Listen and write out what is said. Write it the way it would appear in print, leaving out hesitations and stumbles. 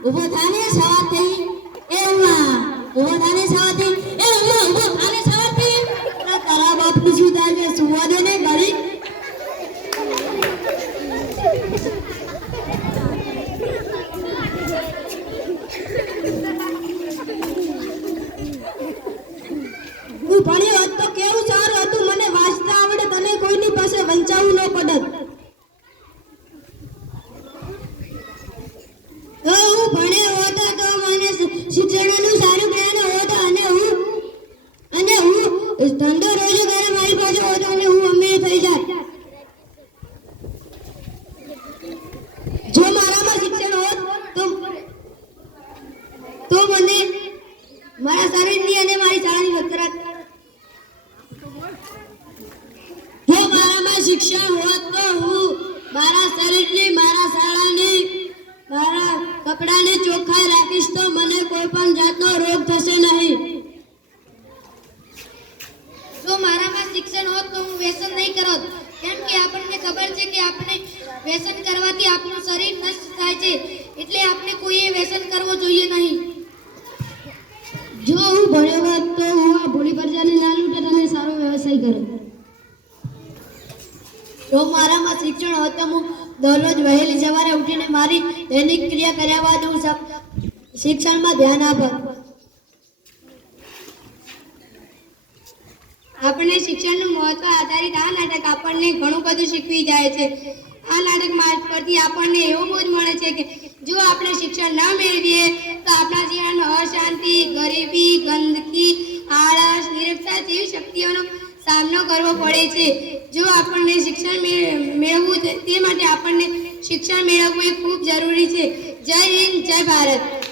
ઉભો થાને સવારથી એ ઉભો થાને સવારથી એ ઉભો થાને સવારથી તારા બાપનું શું થાય છે સુવા દે ને ઘડી હું ભણ્યો હોત તો કેવું સારું હતું મને વાંચતા આવડે તને કોઈની પાસે વંચાવું ન પડત શિક્ષણનું સારું જ્ઞાન હોત અને હું ધંધો રોજગાર મારી પાસે હોત અને હું અમીર થઈ જાત જો મારામાં શિક્ષણ હોત તો મને મારા શરીરની અને મારી શાળાની વકરાત જો મારામાં શિક્ષણ હોત તો હું મારા શરીરની મારા શાળાની મારા કપડાની ચોખ્ખાઈ રાખીશ તો મને કોઈ પણ જાતનો રોગ થશે નહીં જો મારામાં શિક્ષણ હોત તો હું વ્યસન નહીં કરત કેમ કે આપણને ખબર છે કે આપણે વ્યસન કરવાથી આપણું શરીર નષ્ટ થાય છે એટલે આપણે કોઈએ વ્યસન કરવો જોઈએ નહીં જો હું ભણ્યો હોત તો હું આ ભોળી પ્રજાને ના લૂંટત અને સારો વ્યવસાય કરત જો મારામાં શિક્ષણ હોત તો હું દરરોજ વહેલી સવારે ઉઠીને મારી દૈનિક ક્રિયા કર્યા બાદ હું શિક્ષણમાં ધ્યાન આપત આપણને શિક્ષણનું મહત્વ આધારિત આ નાટક આપણને ઘણું બધું શીખવી જાય છે આ નાટક પરથી આપણને એવું બોધ મળે છે કે જો આપણે શિક્ષણ ન મેળવીએ તો આપણા જીવનમાં અશાંતિ ગરીબી ગંદકી આળસ નિરક્ષરતા જેવી શક્તિઓનો સામનો કરવો પડે છે જો આપણને શિક્ષણ મેળવવું તે માટે આપણને શિક્ષણ મેળવવું એ ખૂબ જરૂરી છે જય હિન્દ જય ભારત